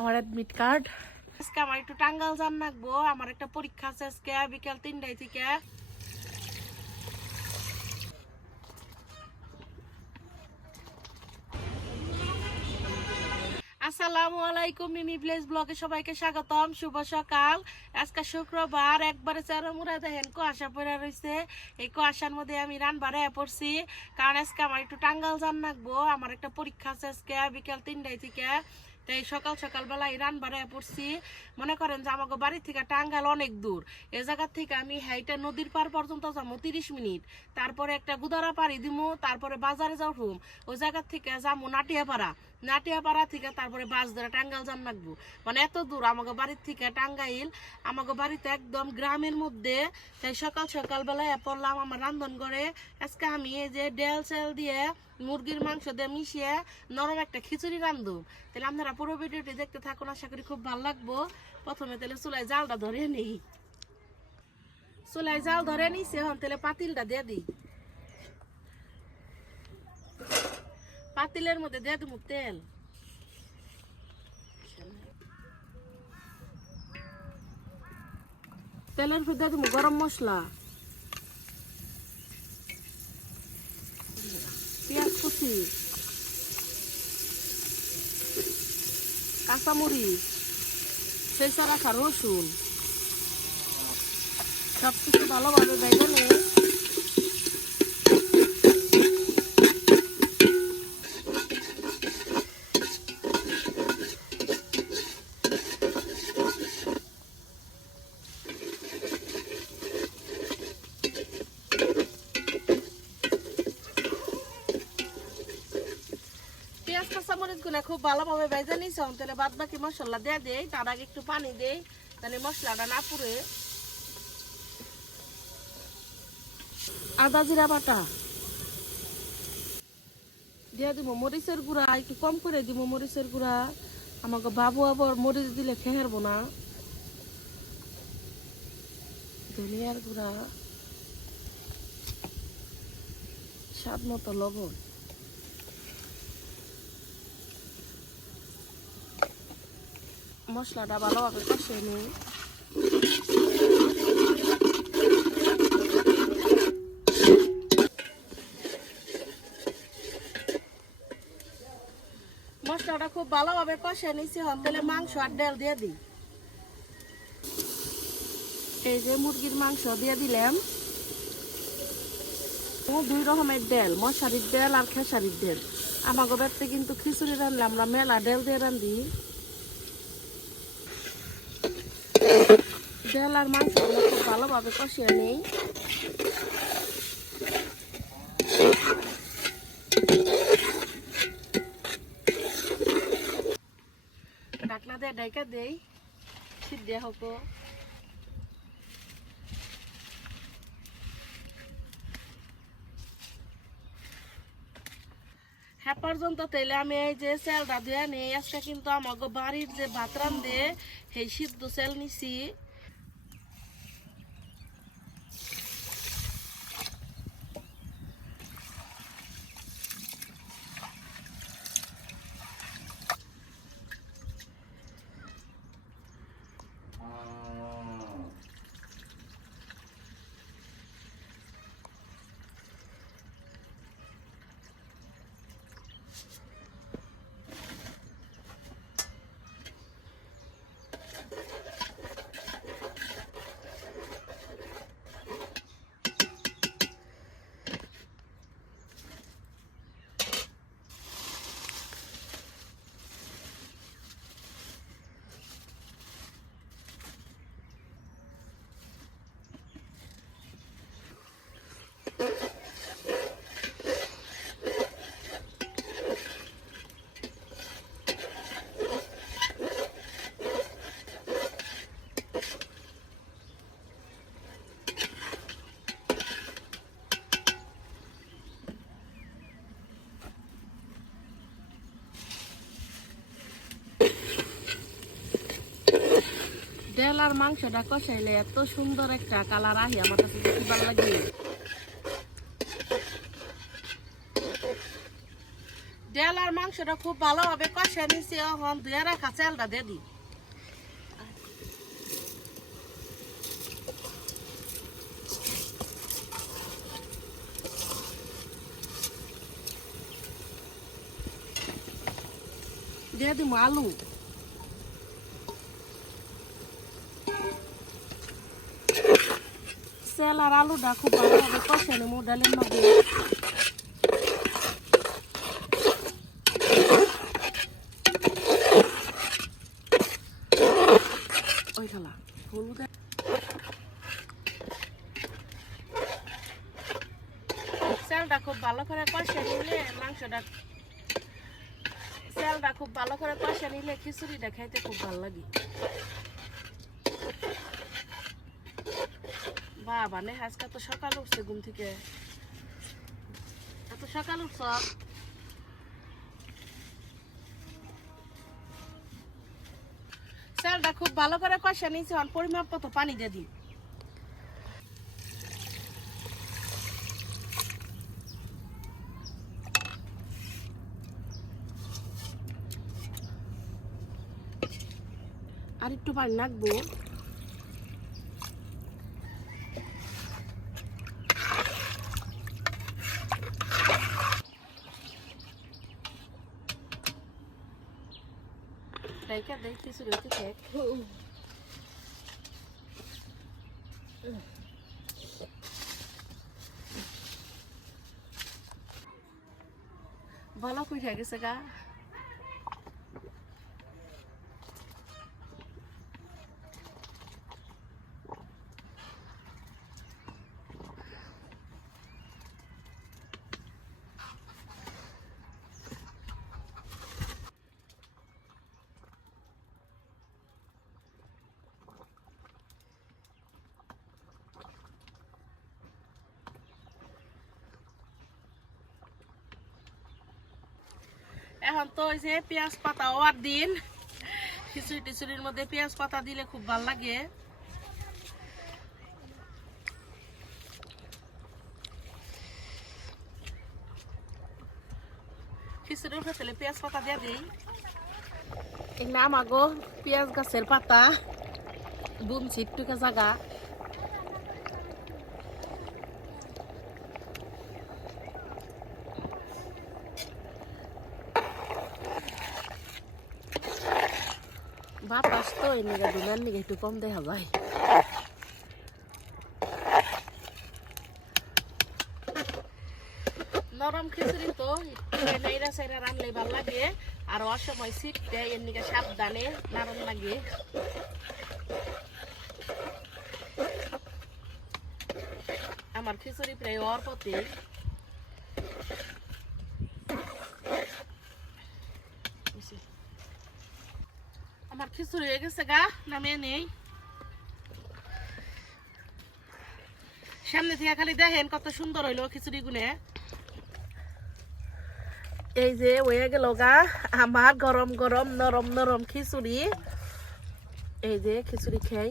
আমার admit card. আজকে আমার একটু টাঙ্গাইল যান লাগবো, আমার একটা পরীক্ষা আছে আজকে বিকাল 3টায় থেকে। আসসালামু আলাইকুম, মিমি ভিলেজ ব্লগে সবাইকে স্বাগতম। শুভ সকাল। আজকে শুক্রবার, একবারে চারমুড়া দেখেন কুয়াশা পড়ে রয়েছে। এই কুয়াশার মধ্যে আমি রান্নাবাড়ে পড়ছি, কারণ আজকে আমার একটু টাঙ্গাইল যান লাগবো, আমার একটা পরীক্ষা আছে আজকে বিকাল 3টায় থেকে। তাই সকাল সকালবেলা এই রান্নাবাড়ে পড়ছি। মনে করেন যে আমাকে বাড়ি থেকে টাঙ্গাইল অনেক দূর। এ জায়গার থেকে আমি হাইটা নদীর পার পর্যন্ত যাবো 30 মিনিট, তারপরে একটা গুদারা পাড়ি দিমু, তারপরে বাজারে যাও হুম, ওই জায়গার থেকে যাবো নাটিয়াপাড়া থেকে তারপরে বাস ধরে টাঙ্গাইল যান লাগবো। মানে এত দূর আমাকে বাড়ির থেকে টাঙ্গাইল, আমাকে বাড়িতে একদম গ্রামের মধ্যে। তাই সকাল সকালবেলায় পড়লাম আমার রান্ধন করে। আজকে আমি এই যে ডেল সেল দিয়ে মুরগির মাংস দিয়ে মিশিয়ে নরম একটা খিচুড়ি রান্ধব। তাহলে আপনারা পুরো ভিডিওটি দেখতে থাকুন, আশা করি খুব ভালো লাগবো। প্রথমে তাহলে চুলায় জালটা ধরে নিই। চুলায় জাল ধরে নিছি, এখন তাহলে পাতিলটা দিয়ে দিই। পাতিলের মধ্যে দিয়ে দেবো তেল। তেলের মধ্যে দিয়ে দেবো গরম মশলা, পেঁয়াজ কুচি, কাঁচামরিচ, ছেঁচা রাখা রসুন, সবকিছু ভালোভাবে ভেজে নিয়ে পেঁয়াজ কাঁচামরিচ গুলো খুব ভালোভাবে ভেজে নিয়েছি। তাহলে বাদ বাকি মশলা দিয়ে দেই, তার আগে একটু পানি দেই, তাহলে মশলাটা না পুড়ে। আদা জিরা বাটা দিয়ে দিব, মরিচের গুঁড়া একটু কম করে দিব মরিচের গুঁড়া, আমাকে বাবু আবার মরিচ দিলে খেহারবো না। ধনিয়ার গুঁড়া, স্বাদ মতো লবণ। মশলাটা ভালোভাবে কষিয়ে নিই। মশলাটা খুব ভালোভাবে কষিয়ে নিয়েছি, তাহলে মাংস আর ডাল দিয়ে দিই। এই যে মুরগির মাংস দিয়ে দিলাম। 2 রকমের ডাল, মশারির ডাল আর খেসারির ডাল। আমাকে বাড়িতে কিন্তু খিচুড়ি রান্নলে আমরা মেলা ডাল দিয়ে রান্ধি। ডাল আর মাংস খুব ভালোভাবে কষিয়ে নেই। ঢাকনা দিয়ে ঢাকা দেই, সিদ্ধ হোক। হ্যাঁ পর্যন্ত তাইলে আমি এই যে চালটা দিয়ে নেই। আজকে কিন্তু আমাকে বাড়ির যে ভাত রান্ধে সেই সিদ্ধ চাল নিছি। ডাল আর মাংসটা কষাইলে এত সুন্দর একটা কালার আহি, আমার কাছে দেখি ভালো লাগে। ডাল চাল আর মাংসটা খুব ভালোভাবে কষে নিছি, এখন ধুয়ে রাখা চালটা দিয়ে দিই। দিয়ে দিব আলু, চাল আর আলুটা খুব ভালোভাবে কষে নেবো ডালের মধ্যে। ওই খেলা হলুদ চালটা খুব ভালো করে কষে নিলে মাংসটা, চালটা খুব ভালো করে কষে নিলে খিচুড়িটা খাইতে খুব ভালো লাগে। বাবা নে আজকে তো সকাল উঠছে ঘুম থেকে, এত সকাল উঠছ। চালটা খুব ভালো করে কষে নিয়েছি, পরিমাপ মতো পানি দিয়ে দিই। আর একটু পানি রাখবো। ডাইকা দেই খিচুড়ি হতে থাক। ভালো কইরা গেছে গা। এখন তো ওই যে পেঁয়াজ পাতা হওয়ার দিন, খিচুড়ি টিচুড়ির মধ্যে পেঁয়াজ পাতা দিলে খুব ভালো লাগে। খিচুড়ির ভেতরে পেঁয়াজ পাতা দিয়ে দিই। এই নাম আগো পেঁয়াজ গাছের পাতা বুনছি একটুকে জায়গা। বাতাস তো এই নিগা দুলার নিগা একটু কম দেখা যায়। নরম খিচুড়ি তো নাইরা সাইরা রানলে ভালো লাগে, আর অসময় ছিটতে এর নিগা সাবধানে নারম লাগে। আমার খিচুড়ি প্রায় ওর পথে। আমার খিচুড়ি হয়ে গেছে গা, নামিয়ে নেই। সামনে থেকে খালি দেখেন কত সুন্দর হইলো খিচুড়ি গুনে। এই যে হয়ে গেল গা আমার গরম গরম নরম নরম খিচুড়ি। এই যে খিচুড়ি খাই।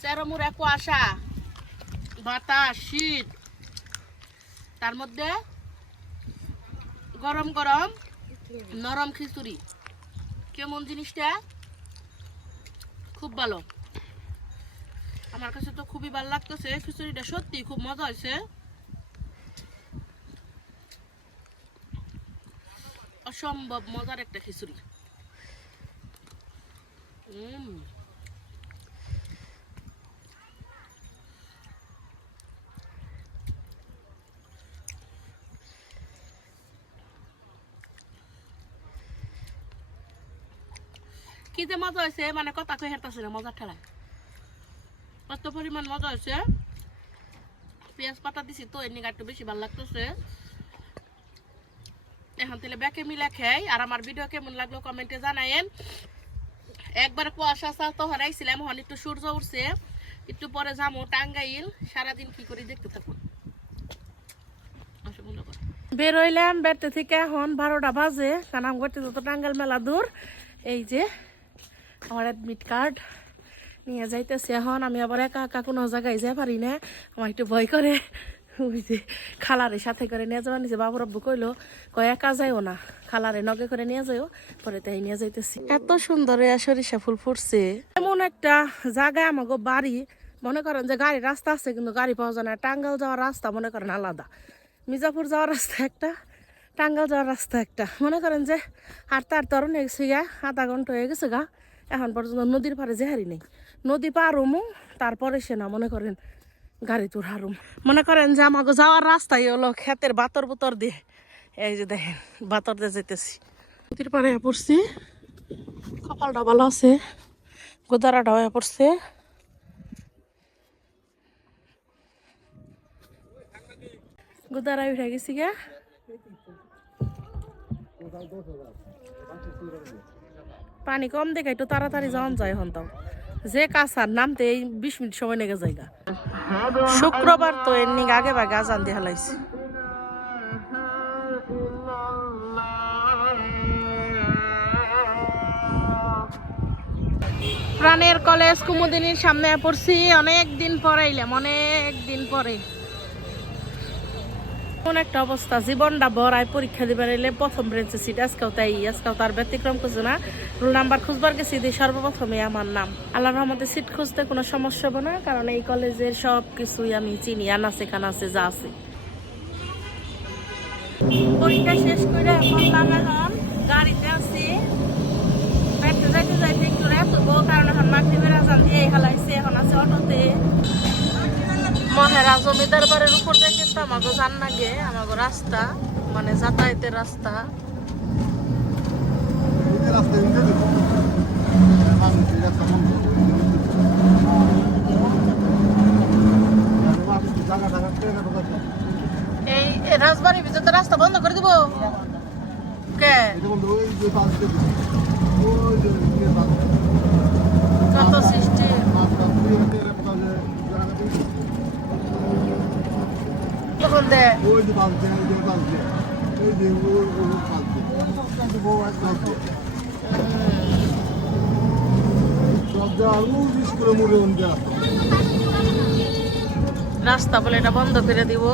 চেরমুরা কুয়াশা, বাতাস, শীত, তার মধ্যে গরম গরম নরম খিচুড়ি। কেমন জিনিসটা? খুব ভালো, আমার কাছে তো খুবই ভালো লাগতেছে। খিচুড়িটা সত্যি খুব মজা হয়েছে, অসম্ভব মজার একটা খিচুড়ি। কি যে মজা হয়েছে, মানে কথা কই হেঁটতেছে না মজার ঠেলায়, কত পরিমাণ মজা হয়েছে। পেঁয়াজ পাতা দিছি তো এর নিগা একটু বেশি ভালো লাগতেছে। এখন তাহলে ব্যাকে মিলা খাই। আর আমার ভিডিও কেমন লাগলো কমেন্টে জানায়েন। একবার কুয়াশা চাল তো হারাইছিলাম, এখন একটু সূর্য উঠছে, একটু পরে যাবো টাঙ্গাইল। সারাদিন কি করি দেখতে থাকুন। বের হইলাম বেড়তে থেকে, এখন 12টা বাজে, কারণ করতে যত টাঙ্গাইল মেলা দূর। এই যে আমার অ্যাডমিট কার্ড, নিয়ে যাইতেছি। এখন আমি আবার একা একা কোনো জায়গায় যাই পারি না, আমার একটু ভয় করে। ওই যে খালারের সাথে করে নিয়ে যাওয়া নিছে, বাবুর আব্বু কইলো কয় একা যাইও না, খালারে নগে করে নিয়ে যাইও। পরে তাই নিয়ে যাইতেছি। এত সুন্দর সরিষা ফুল ফুটছে। এমন একটা জায়গায় আমাকে বাড়ি, মনে করেন যে গাড়ির রাস্তা আছে কিন্তু গাড়ি পাওয়া যায় না। টাঙ্গাইল যাওয়ার রাস্তা মনে করেন আলাদা, মির্জাপুর যাওয়ার রাস্তা একটা, টাঙ্গাইল যাওয়ার রাস্তা একটা। মনে করেন যে হাঁটতে হাঁটতে আরো হয়ে গেছে গা, আধা ঘন্টা হয়ে গেছে গা। এখন পর্যন্ত নদীর পাড়ে যে হারি নেই, নদী পার হমু তারপরে সে না মনে করেন গাড়ি তোর হারুম। মনে করেন যে আমাকে যাওয়ার রাস্তাই হলো ক্ষেতের বাতর বুতর দিয়ে। এই যে দেখেন বাতর দিয়ে যেতেছি, নদীর পাড়ে পড়ছি। কপালটা ভালো আছে, গোদারাটা হয়ে পড়ছে। গোদারা উঠে গেছি গা। পানি কম দেখে একটু তাড়াতাড়ি যাওয়ান যায় এখন, তাও যে কাছার নামতে এই 20 মিনিট সময় লেগে যায়। শুক্রবার তো এর নিগে আগে ভাগে আজান দিয়ে হালাইছি। প্রাণের কলেজ কুমুদিনীর সামনে পড়ছি, অনেক দিন পরে এলাম, অনেক দিন পরে। কোন একটা অবস্থা, জীবনটা ভরায় পরীক্ষা দিবার এলে প্রথম ব্রেঞ্চে সিট। আজকেও তাই, আজকেও তার ব্যতিক্রম করছে না। রোল নাম্বার খুঁজবার গেছি, দিয়ে সর্বপ্রথমে আমার নাম। আল্লাহর রহমতে সিট খুঁজতে কোনো সমস্যা হবে না, কারণ এই কলেজের সব কিছুই আমি চিনি, আনাচে কানাচে যা আছে। পরীক্ষা শেষ করে বললাম এখন গাড়িতে আছি, ব্যাগতে যাইতে যাইতে একটু রাত হবো, কারণ এখন মাগরিবের আজান দিয়ে হালাইছে। এখন আছে অটোতে। মহেরা জমিদার বাড়ির উপর দিয়ে কিন্তু আমাকে জান লাগে, আমাকে রাস্তা মানে যাতায়াতের রাস্তা। এই রাজবাড়ির ভিতরে রাস্তা বন্ধ করে দিব কে? কত সৃষ্টি। তখন দে রাস্তা বলে এটা বন্ধ করে দিব।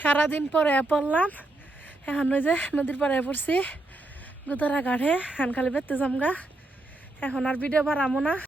সারাদিন পরে পড়লাম, এখন ওই যে নদীর পাড়ে পড়ছি গোদারা ঘাটে। এখন খালি বেতে জামগা, এখন আর ভিডিও বাড়াবো না।